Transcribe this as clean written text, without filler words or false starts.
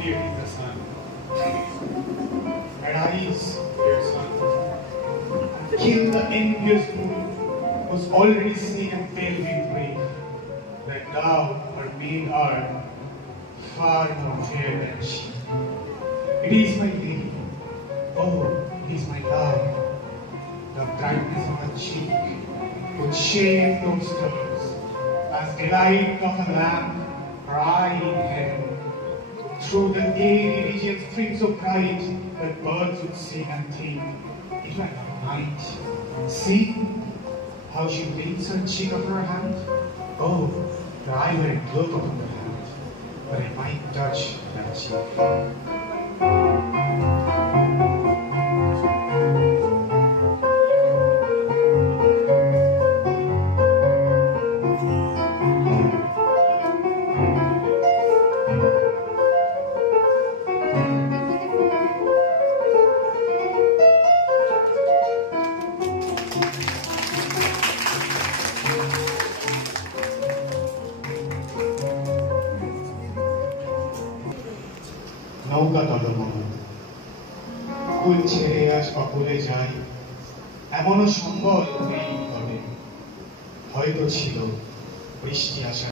truly it is the sun. Arise, dear sun, and kill the envious moon, who's already seen and failed with grief, that thou, her maid, art far more fair than she. It is my lady, oh, it is my love, the brightness of her cheek, would shame those stars, as the light of a lamp, her eye in heaven. Through the airy regions streams so bright that birds would sing and think, it were not night. See how she leans her cheek of her hand. Oh, the ivory glow upon her hand, but I might touch that cheek. নৌকা দলমন কুল ছেড়ে আজ অকুলে যাই, এমনও সম্বল নেই তবে হয়তো ছিল বৃষ্টি আসা।